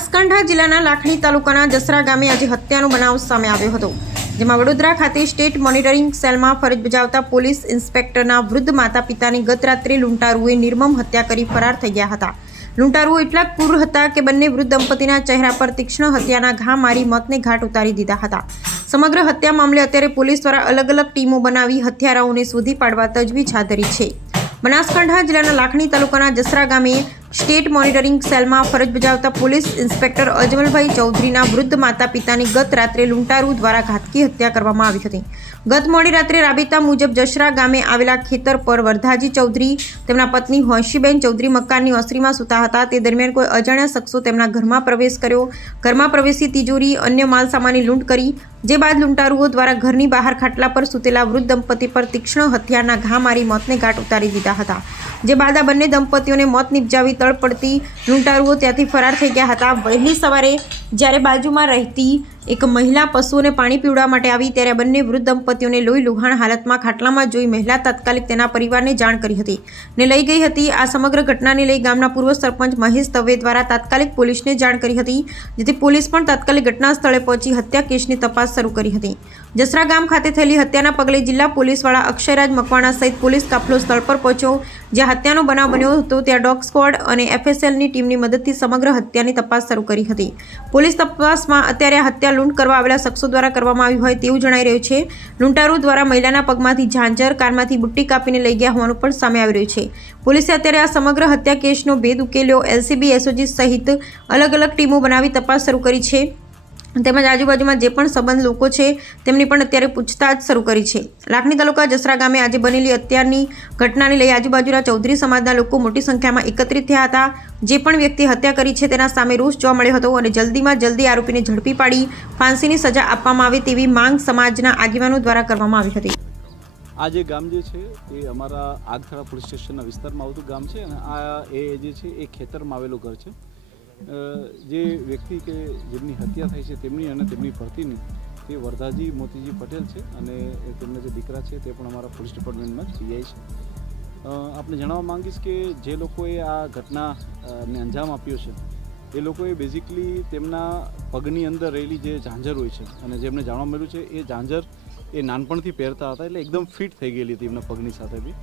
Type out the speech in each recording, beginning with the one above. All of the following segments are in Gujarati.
બનાસકાંઠા જિલ્લાના લાખણી તાલુકાના જસરા ગામે આજે હત્યાનો બનાવ સામે આવ્યો હતો, જેમાં વડોદરા ખાતે સ્ટેટ મોનિટરિંગ સેલમાં ફરજ બજાવતા પોલીસ ઇન્સ્પેક્ટરના વૃદ્ધ માતા પિતાની ગત રાત્રે લૂંટારુએ નિર્મમ હત્યા કરી ફરાર થઈ ગયા હતા. લૂંટારુઓ એટલા ક્રૂર હતા કે બંને વૃદ્ધ દંપતીના ચહેરા પર તીક્ષ્ણ હત્યાના ઘા મારી મોતને ઘાટ ઉતારી દીધા હતા. સમગ્ર હત્યા મામલે અત્યારે પોલીસ દ્વારા અલગ અલગ ટીમો બનાવી હત્યારાઓને શોધી પાડવા તજવીજ હાથ ધરી છે. બનાસકાંઠા જિલ્લાના લાખણી તાલુકાના જસરા ગામે સ્ટેટ મોનિટરિંગ સેલમાં ફરજ બજાવતા પોલીસ ઇન્સ્પેક્ટર અજમલભાઈ ચૌધરીના વૃદ્ધ માતા પિતાની ગત રાત્રે લૂંટારૂ દ્વારા ઘાતકી હત્યા કરવામાં આવી હતી. ગત મોડી રાત્રે રાબેતા મુજબ જસરા ગામે આવેલા ખેતર પર વરધાજી ચૌધરી તેમના પત્ની હોશીબેન ચૌધરી મકાનની ઓસરીમાં સૂતા હતા. તે દરમિયાન કોઈ અજાણ્યા શખ્સો તેમના ઘરમાં પ્રવેશ કર્યો. ઘરમાં પ્રવેશી તિજોરી અન્ય માલસામાનની લૂંટ કરી, જે બાદ લૂંટારુઓ દ્વારા ઘરની બહાર ખાટલા પર સૂતેલા વૃદ્ધ દંપતી પર તીક્ષ્ણ હથિયારના ઘા મારી મોતને ઘાટ ઉતારી દીધા હતા. જે બાદ આ બંને દંપતીઓને મોત નિપજાવી તળપડતી લૂંટારુઓ ત્યાંથી ફરાર થઈ ગયા હતા. વહેલી સવારે જ્યારે બાજુમાં રહેતી એક મહિલા પશુઓને પાણી પીવડાવવા માટે આવી, ત્યારે બંને વૃદ્ધ દંપતીઓને લોહી લુહાણ હાલતમાં ખાટલામાં જોઈ મહિલા તાત્કાલિક તેના પરિવારને જાણ કરી હતી ને લઈ ગઈ હતી. આ સમગ્ર ઘટનાને લઈ ગામના પૂર્વ સરપંચ મહેશ દવે દ્વારા તાત્કાલિક પોલીસને જાણ કરી હતી, જેથી પોલીસ પણ તાત્કાલિક ઘટના સ્થળે પહોંચી હત્યા કેસની તપાસ શરૂ કરી હતી. જસરા ગામ ખાતે થયેલી હત્યાના પગલે જિલ્લા પોલીસ વડા અક્ષયરાજ મકવાણા સહિત પોલીસ કાફલો સ્થળ પર પહોંચ્યો. જ્યાં હત્યાનો બનાવ બન્યો હતો ત્યાં ડોગ સ્ક્વોડ અને FSLની ટીમની મદદથી સમગ્ર હત્યાની તપાસ શરૂ કરી હતી. પોલીસ તપાસમાં અત્યારે આ હત્યા લૂંટ કરવા આવેલા શખ્સો દ્વારા કરવામાં આવી હોય તેવું જણાઈ રહ્યું છે. લૂંટારૂ દ્વારા મહિલાના પગમાંથી ઝાંઝર, કારમાંથી બુટ્ટી કાપીને લઈ ગયા હોવાનું પણ સામે આવી રહ્યું છે. પોલીસે અત્યારે આ સમગ્ર હત્યા કેસનો ભેદ ઉકેલ્યો. LCB, SOG સહિત અલગ અલગ ટીમો બનાવી તપાસ શરૂ કરી છે. તેમજ આજુબાજુમાં જે પણ સંબંધ લોકો છે તેમની પણ અત્યારે પૂછતાછ શરૂ કરી છે. લાખણી તાલુકા જસરા ગામે આજે બનેલી હત્યાની ઘટનાને લઈ આજુબાજુના ચૌધરી સમાજના લોકો મોટી સંખ્યામાં એકત્રિત થયા હતા. જે પણ વ્યક્તિ હત્યા કરી છે તેના સામે રોષ જોવા મળ્યો હતો અને જલ્દીમાં જલ્દી આરોપીને ઝડપી પાડી ફાંસીની સજા આપવામાં આવે તેવી માંગ સમાજના આગેવાનો દ્વારા કરવામાં આવી હતી. આ જે ગામ જે છે એ અમારા આગથળા પોલીસ સ્ટેશનના વિસ્તારમાં આવતું ગામ છે અને આ જે છે એ ખેતરમાં આવેલું ઘર છે. જે વ્યક્તિ કે જેમની હત્યા થઈ છે તેમની અને તેમની ભરતીની તે વરધાજી મોતીજી પટેલ છે અને તેમના જે દીકરા છે તે પણ અમારા પોલીસ ડિપાર્ટમેન્ટમાં જ PI છે. આપણે જણાવવા માંગીશ કે જે લોકોએ આ ઘટનાને અંજામ આપ્યો છે એ લોકોએ બેઝિકલી તેમના પગની અંદર રહેલી જે ઝાંઝર હોય છે અને જેમને જાણવા મળ્યું છે એ ઝાંઝર એ નાનપણથી પહેરતા હતા, એટલે એકદમ ફિટ થઈ ગયેલી હતી એમના પગની સાથે બી.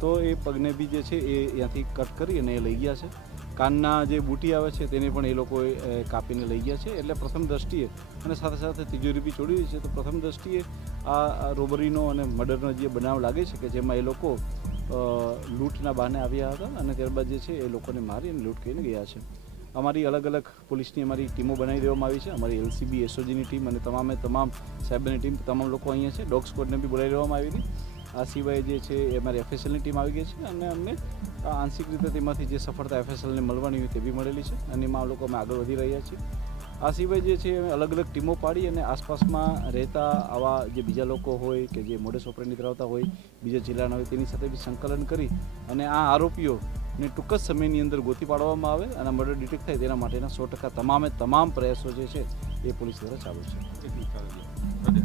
તો એ પગને બી જે છે એ ત્યાંથી કટ કરી અને એ લઈ ગયા છે. કાનના જે બુટી આવે છે તેને પણ એ લોકોએ કાપીને લઈ ગયા છે. એટલે પ્રથમ દ્રષ્ટિએ અને સાથે સાથે તિજોરી બી ચોરી છે. તો પ્રથમ દ્રષ્ટિએ આ રોબરીનો અને મર્ડરનો જે બનાવ લાગે છે કે જેમાં એ લોકો લૂંટના બહાને આવ્યા હતા અને ત્યારબાદ જે છે એ લોકોને મારી અને લૂંટ કરીને ગયા છે. અમારી અલગ અલગ પોલીસની અમારી ટીમો બનાવી દેવામાં આવી છે. અમારી LCB, SOGની ટીમ અને તમામ સાયબરની ટીમ, તમામ લોકો અહીંયા છે. ડોગ સ્ક્વોડને બી બોલાવી દેવામાં આવેલી. આ સિવાય જે છે એ અમારી FSLની ટીમ આવી ગઈ છે અને અમને આંશિક રીતે તેમાંથી જે સફળતા FSLને મળવાની હોય તે બી મળેલી છે અને એમાં લોકો અમે આગળ વધી રહ્યા છીએ. આ સિવાય જે છે અમે અલગ અલગ ટીમો પાડી અને આસપાસમાં રહેતા આવા જે બીજા લોકો હોય કે જે મોડસ ઓપરેન્ડી ધરાવતા હોય, બીજા જિલ્લાના હોય, તેની સાથે બી સંકલન કરી અને આ આરોપીઓને ટૂંક જ સમયની અંદર ગોતી પાડવામાં આવે અને મર્ડર ડિટેક્ટ થાય તેના માટેના 100% તમામ પ્રયાસો જે છે એ પોલીસ દ્વારા ચાલુ છે.